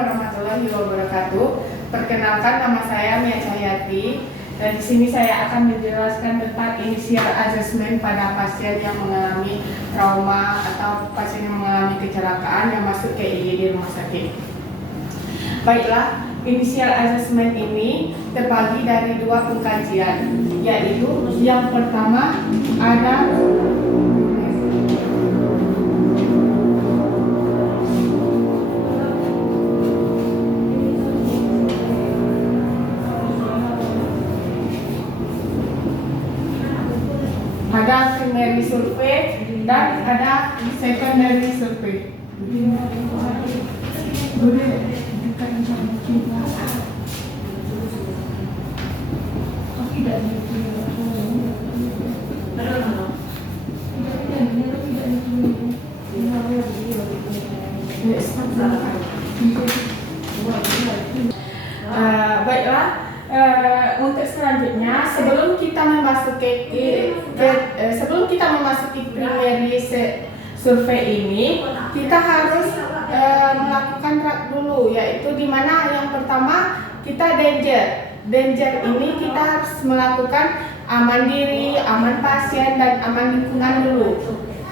warahmatullahi wabarakatuh. Perkenalkan, nama saya Mia Cahyati. Dan di sini saya akan menjelaskan tentang initial assessment pada pasien yang mengalami trauma atau pasien yang mengalami kecelakaan yang masuk ke IGD rumah sakit. Baiklah, initial assessment ini terbagi dari dua pengkajian, yaitu yang pertama ada primary survey dan ada secondary survey. Baiklah, untuk selanjutnya sebelum kita memasuki primary survei ini, kita harus melakukan track dulu, yaitu di mana yang pertama kita danger ini kita harus melakukan aman diri, aman pasien dan aman lingkungan dulu,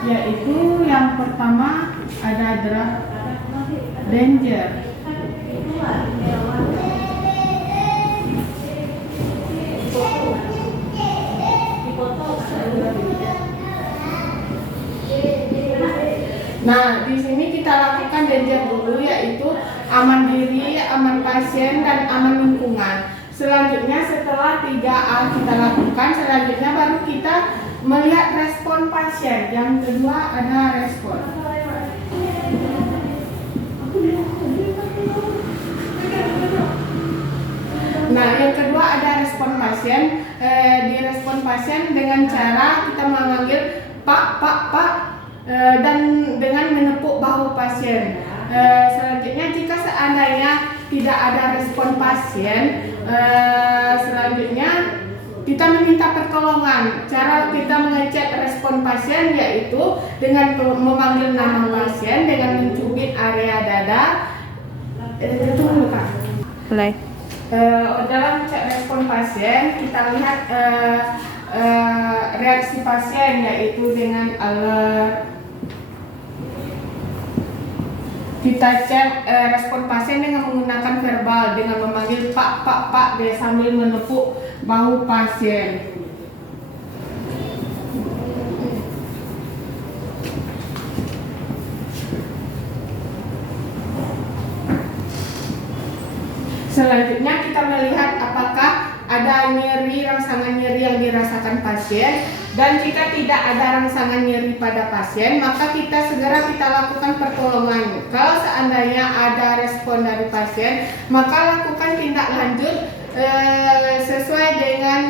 yaitu yang pertama ada danger. Nah, di sini kita lakukan danger dulu, yaitu aman diri, aman pasien, dan aman lingkungan. Selanjutnya setelah 3A kita lakukan, selanjutnya baru kita melihat respon pasien. Yang kedua ada respon. Nah, yang kedua ada respon pasien. Di respon pasien dengan cara kita memanggil Pak, dan dengan menepuk bahu pasien. Selanjutnya jika seandainya tidak ada respon pasien, selanjutnya kita meminta pertolongan. Cara kita mengecek respon pasien yaitu dengan memanggil nama pasien, dengan mencubit area dada. Tunggu Kak. Mulai. Dalam cek respon pasien kita lihat reaksi pasien, yaitu dengan alert. Kita cek respon pasien dengan menggunakan verbal, dengan memanggil Pak dia sambil menepuk bahu pasien. Selanjutnya kita melihat apakah ada nyeri, rangsangan nyeri yang dirasakan pasien, dan jika tidak ada rangsangan nyeri pada pasien, maka kita lakukan pertolongan. Kalau seandainya ada respon dari pasien, maka lakukan tindak lanjut sesuai dengan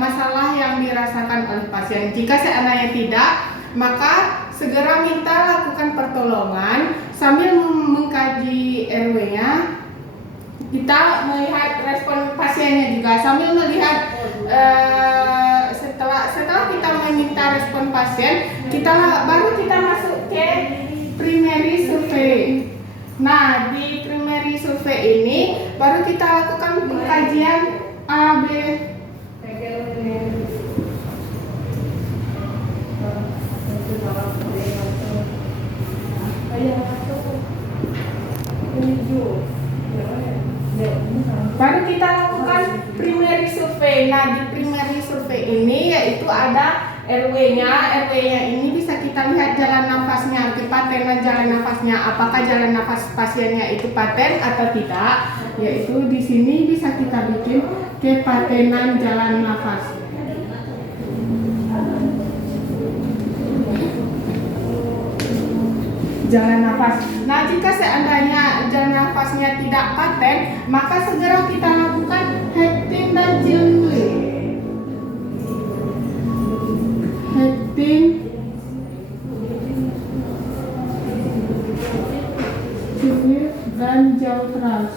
masalah yang dirasakan oleh pasien. Jika seandainya tidak, maka segera minta lakukan pertolongan sambil mengkaji RW-nya. Kita melihat respon pasiennya juga sambil melihat setelah kita meminta respon pasien, baru kita masuk ke primary survey. Nah, di primary survey ini baru kita lakukan pengkajian A, B. Baru kita lakukan primary survey. Nah, di primary survey ini yaitu ada RW-nya. RW-nya ini bisa kita lihat jalan nafasnya, kepatenan jalan nafasnya. Apakah jalan nafas pasiennya itu paten atau tidak? Yaitu di sini bisa kita bikin kepatenan jalan nafas. Jalan nafas. Nah, jika seandainya jalan nafasnya tidak paten, maka segera kita lakukan hectin dan Chilmley. Hectin dan Jautras.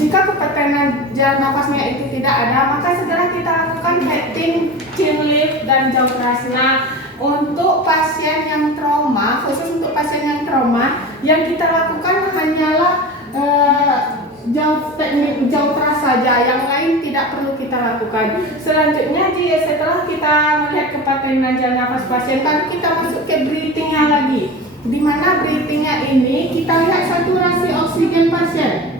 Jika kepatenan jalan nafasnya itu tidak ada, maka segera kita lakukan hectin, Chilmley dan Jautras. Nah, untuk pasien yang trauma, khusus untuk pasien yang Yang kita lakukan hanyalah jauh teras saja, yang lain tidak perlu kita lakukan. Selanjutnya setelah kita melihat kepatenan jalan nafas pasien, kan kita masuk ke breathingnya lagi. Di mana breathingnya ini kita lihat saturasi oksigen pasien.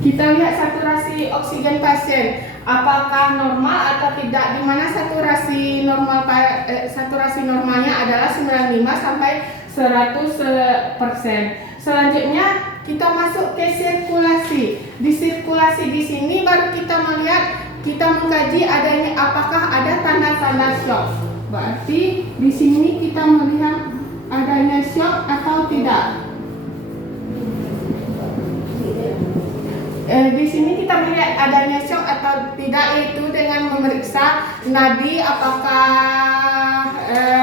Kita lihat saturasi oksigen pasien, apakah normal atau tidak. Di mana saturasi normalnya adalah 95 sampai 100%. Selanjutnya kita masuk ke sirkulasi. Di sirkulasi di sini baru kita mengkaji adanya apakah ada tanda-tanda shock. Berarti di sini kita melihat adanya shock atau tidak. Di sini kita melihat adanya shock atau tidak, yaitu dengan memeriksa nadi apakah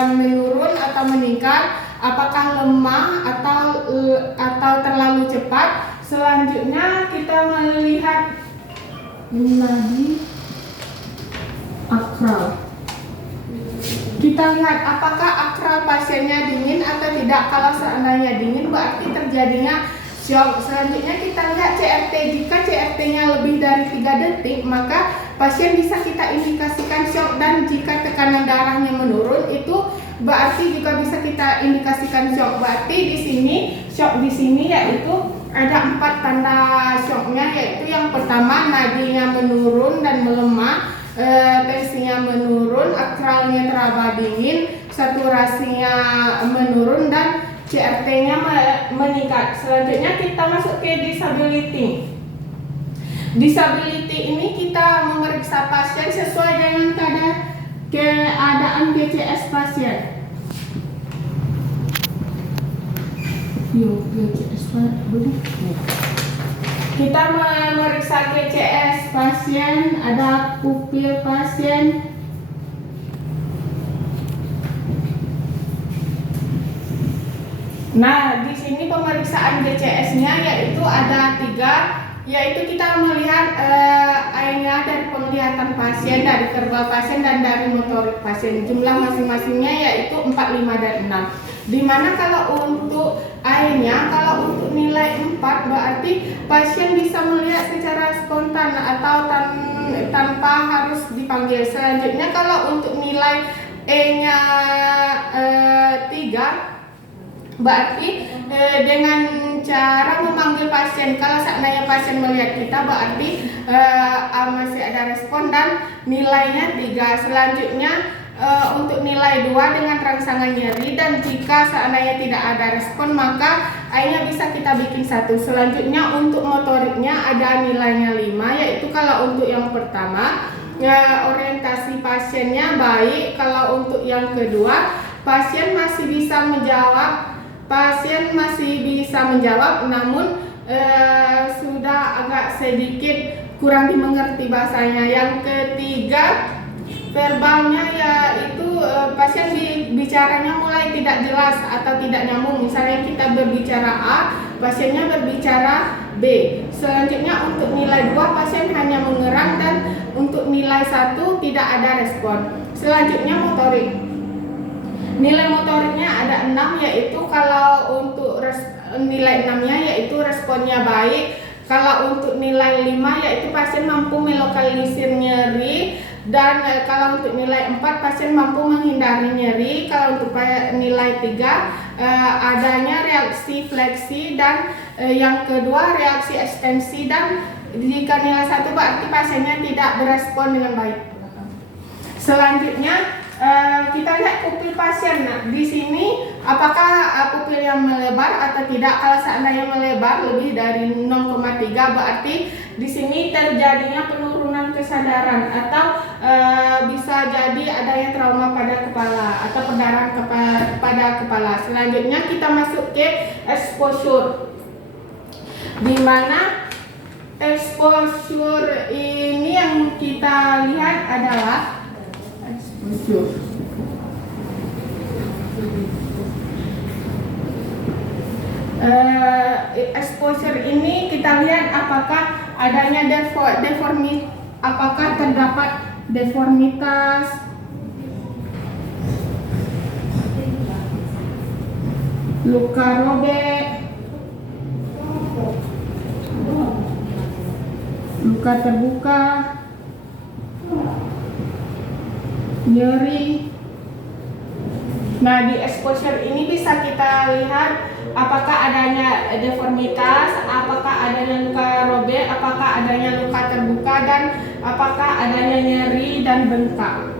menurun atau meningkat, apakah lemah atau terlalu cepat. Selanjutnya kita melihat nadi akral. Kita lihat apakah akral pasiennya dingin atau tidak. Kalau seandainya dingin berarti terjadinya shock. Selanjutnya kita lihat CRT. Jika CRT-nya lebih dari 3 detik, maka pasien bisa kita indikasikan shock. Dan jika tekanan darahnya menurun, itu berarti juga bisa kita indikasikan shock. Berarti di sini shock di sini yaitu ada 4 tanda shocknya, yaitu yang pertama nadinya menurun dan melemah, tensinya menurun, akralnya teraba dingin, saturasinya menurun, dan CRT-nya meningkat. Selanjutnya kita masuk ke disability. Disability ini kita memeriksa pasien sesuai dengan keadaan BCS pasien. Kita memeriksa BCS pasien, ada pupil pasien. Nah, di sini pemeriksaan BCS-nya yaitu ada 3, yaitu kita melihat airnya dari penglihatan pasien, dari verbal pasien, dan dari motorik pasien. Jumlah masing-masingnya yaitu 4, 5, dan 6. Dimana kalau untuk airnya, kalau untuk nilai 4 berarti pasien bisa melihat secara spontan atau tanpa harus dipanggil. Selanjutnya kalau untuk nilai E-nya 3, berarti dengan cara memanggil pasien. Kalau seandainya pasien melihat kita berarti masih ada respon dan nilainya 3. Selanjutnya untuk nilai 2 dengan rangsangan nyeri, dan jika seandainya tidak ada respon maka akhirnya bisa kita bikin 1. Selanjutnya untuk motoriknya ada nilainya 5, yaitu kalau untuk yang pertama orientasi pasiennya baik. Kalau untuk yang kedua pasien masih bisa menjawab, namun sudah agak sedikit kurang dimengerti bahasanya. Yang ketiga verbalnya, yaitu pasien bicaranya mulai tidak jelas atau tidak nyambung. Misalnya kita berbicara A, pasiennya berbicara B. Selanjutnya untuk nilai 2 pasien hanya mengerang, dan untuk nilai 1 tidak ada respon. Selanjutnya motorik. Nilai motoriknya ada 6, yaitu kalau untuk nilai 6-nya yaitu responnya baik. Kalau untuk nilai 5 yaitu pasien mampu melokalisir nyeri, dan kalau untuk nilai 4 pasien mampu menghindari nyeri. Kalau untuk nilai 3 adanya reaksi fleksi, dan yang kedua reaksi ekstensi, dan jika nilai 1 berarti pasiennya tidak berespon dengan baik. Selanjutnya kita lihat pupil pasien. Nah, di sini apakah pupil yang melebar atau tidak? Kalau seandainya melebar lebih dari 0,3 berarti di sini terjadinya penurunan kesadaran, atau bisa jadi adanya trauma pada kepala atau perdarahan pada kepala. Selanjutnya kita masuk ke exposure, di mana exposure ini yang kita lihat adalah exposure ini kita lihat apakah adanya apakah terdapat deformitas luka robek, luka terbuka, nyeri. Nah, di exposure ini bisa kita lihat apakah adanya deformitas, apakah adanya luka robek, apakah adanya luka terbuka, dan apakah adanya nyeri dan bengkak.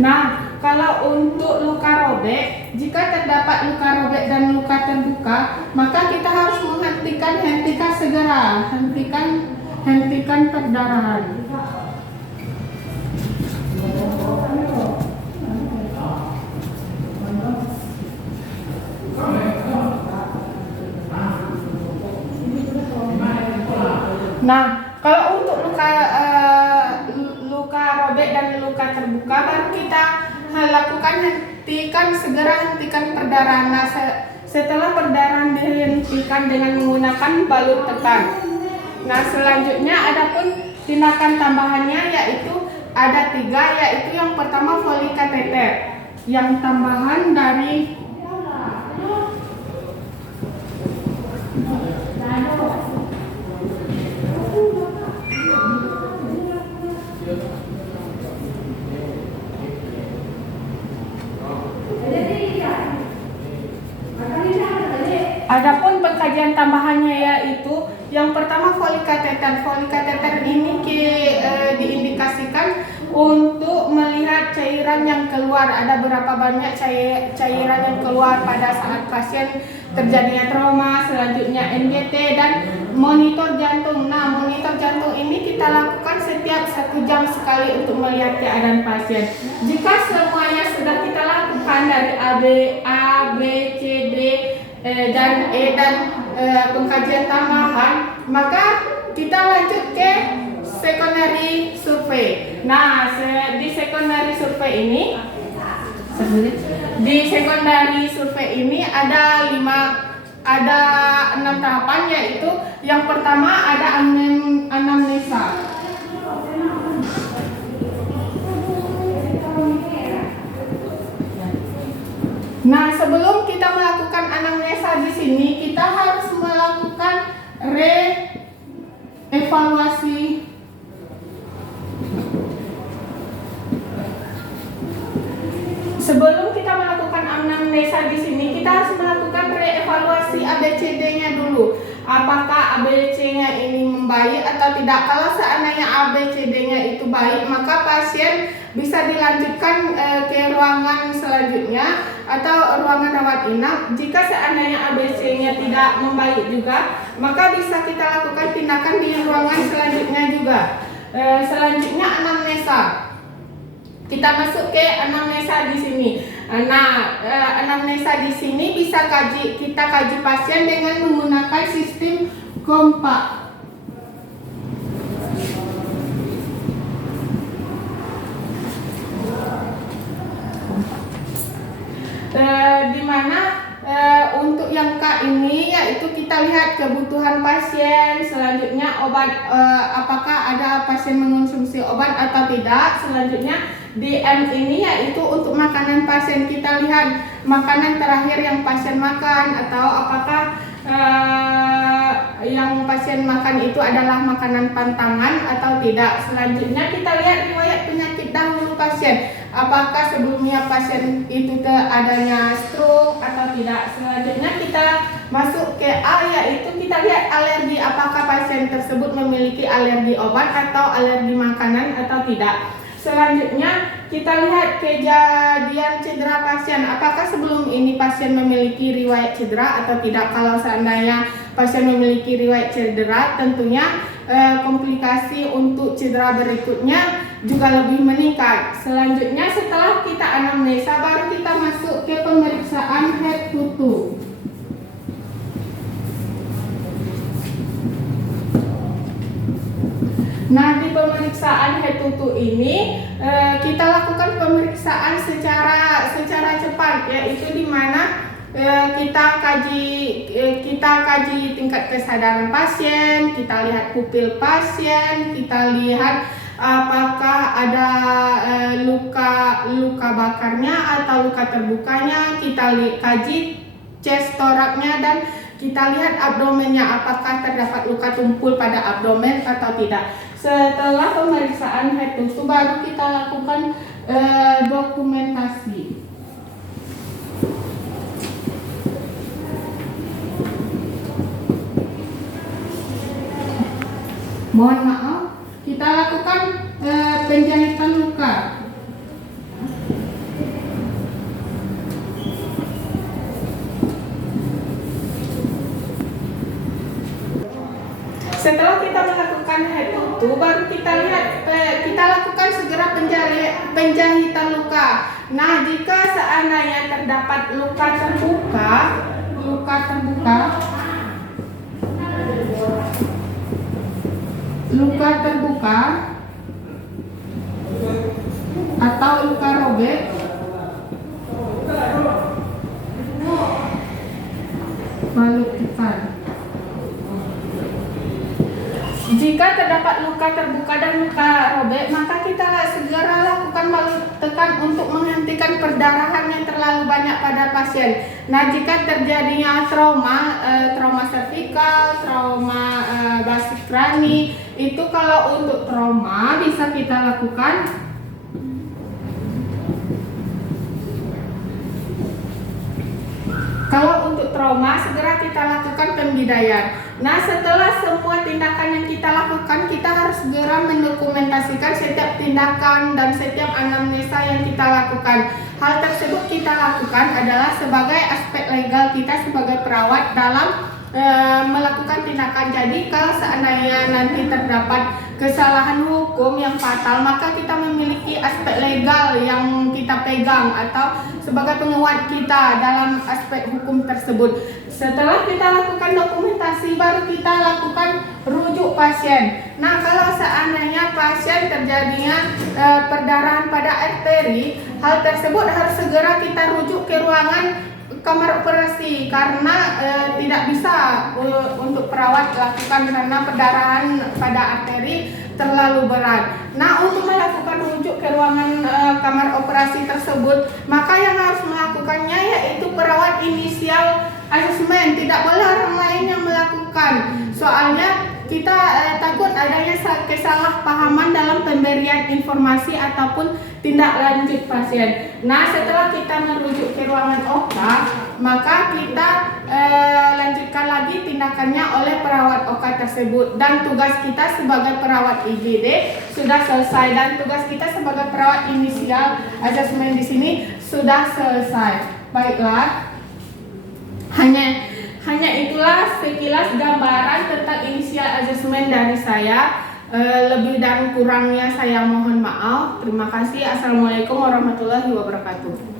Nah, kalau untuk luka robek, jika terdapat luka robek dan luka terbuka, maka kita harus hentikan segera, hentikan perdarahan. Nah, kalau untuk luka robek dan luka terbuka, baru kita lakukan hentikan perdarahan. Nah, setelah perdarahan dihentikan dengan menggunakan balut tekan. Nah, selanjutnya adapun tindakan tambahannya yaitu ada 3, yaitu yang pertama Foley kateter, yang tambahan dari Adapun pengkajian tambahannya yaitu yang pertama Foley kateter. Foley kateter ini diindikasikan untuk melihat cairan yang keluar. Ada berapa banyak cairan yang keluar pada saat pasien terjadinya trauma, selanjutnya NGT dan monitor jantung. Nah, monitor jantung ini kita lakukan setiap 1 jam sekali untuk melihat keadaan pasien. Jika semuanya sudah kita lakukan dari A, B, C, D, dan E dan pengkajian tambahan, maka kita lanjut ke secondary survey. Nah, di secondary survey ini ada 6 tahapan, yaitu yang pertama ada anamnesa. Nah, sebelum kita melakukan anamnesa di sini, kita harus melakukan re-evaluasi Sebelum kita melakukan anamnesa di sini, kita harus melakukan reevaluasi ABCD-nya dulu. Apakah ABC-nya ini membaik atau tidak? Kalau seandainya ABCD-nya itu baik, maka pasien bisa dilanjutkan ke ruangan selanjutnya atau ruangan rawat inap. Jika seandainya ABC-nya tidak membaik juga, maka bisa kita lakukan tindakan di ruangan selanjutnya juga. Selanjutnya anamnesa. Kita masuk ke anamnesa di sini. Nah, anamnesa di sini kita kaji pasien dengan menggunakan sistem kompak. Di mana untuk yang K ini yaitu kita lihat kebutuhan pasien, selanjutnya obat, apakah ada pasien mengonsumsi obat atau tidak. Selanjutnya di M ini yaitu untuk makanan pasien, kita lihat makanan terakhir yang pasien makan atau apakah yang pasien makan itu adalah makanan pantangan atau tidak. Selanjutnya kita lihat riwayat penyakit dahulu pasien, apakah sebelumnya pasien itu adanya stroke atau tidak. Selanjutnya kita masuk ke A, yaitu kita lihat alergi, apakah pasien tersebut memiliki alergi obat atau alergi makanan atau tidak. Selanjutnya kita lihat kejadian cedera pasien, apakah sebelum ini pasien memiliki riwayat cedera atau tidak. Kalau seandainya pasien memiliki riwayat cedera, tentunya komplikasi untuk cedera berikutnya juga lebih meningkat. Selanjutnya setelah kita anamnesa, baru kita masuk ke pemeriksaan head to toe. Nah, di pemeriksaan head to toe ini kita lakukan pemeriksaan secara cepat, yaitu di mana kita kaji tingkat kesadaran pasien, kita lihat pupil pasien, kita lihat apakah ada luka luka bakarnya atau luka terbukanya, kita kaji chest toraknya, dan kita lihat abdomennya apakah terdapat luka tumpul pada abdomen atau tidak. Setelah pemeriksaan head to toe baru kita lakukan dokumentasi. Mohon maaf, kita lakukan penjahitan luka. Setelah kita melakukan head to toe, baru kita lihat, kita lakukan segera penjahitan luka. Nah, jika seandainya terdapat luka terbuka atau luka robek, balut tekan. Jika terdapat luka terbuka dan luka robek, maka kita segera lakukan balut tekan untuk menghentikan perdarahan yang terlalu banyak pada pasien. Nah, jika terjadinya trauma servikal, trauma basik krani, itu kalau untuk trauma bisa kita lakukan segera kita lakukan pembidayaan. Nah, setelah semua tindakan yang kita lakukan, kita harus segera mendokumentasikan setiap tindakan dan setiap anamnesa yang kita lakukan. Hal tersebut kita lakukan adalah sebagai aspek legal kita sebagai perawat dalam melakukan tindakan. Jadi kalau seandainya nanti terdapat kesalahan hukum yang fatal, maka kita memiliki aspek legal yang kita pegang atau sebagai penguat kita dalam aspek hukum tersebut. Setelah kita lakukan dokumentasi, baru kita lakukan rujuk pasien. Nah, kalau seandainya pasien terjadinya perdarahan pada arteri, hal tersebut harus segera kita rujuk ke ruangan kamar operasi karena tidak bisa untuk perawat lakukan karena perdarahan pada arteri terlalu berat. Nah, untuk melakukan rujuk ke ruangan kamar operasi tersebut, maka yang harus melakukannya yaitu perawat inisial asesmen, tidak boleh orang lain yang melakukan. Soalnya kita takut adanya kesalahpahaman dalam pemberian informasi ataupun tindak lanjut pasien. Nah, setelah kita merujuk ke ruangan OKA, maka kita lanjutkan lagi tindakannya oleh perawat OKA tersebut, dan tugas kita sebagai perawat IGD sudah selesai, dan tugas kita sebagai perawat inisial asesmen di sini sudah selesai. Baiklah, hanya itulah sekilas gambaran tentang inisial asesmen dari saya. Lebih dan kurangnya saya mohon maaf. Terima kasih. Assalamualaikum warahmatullahi wabarakatuh.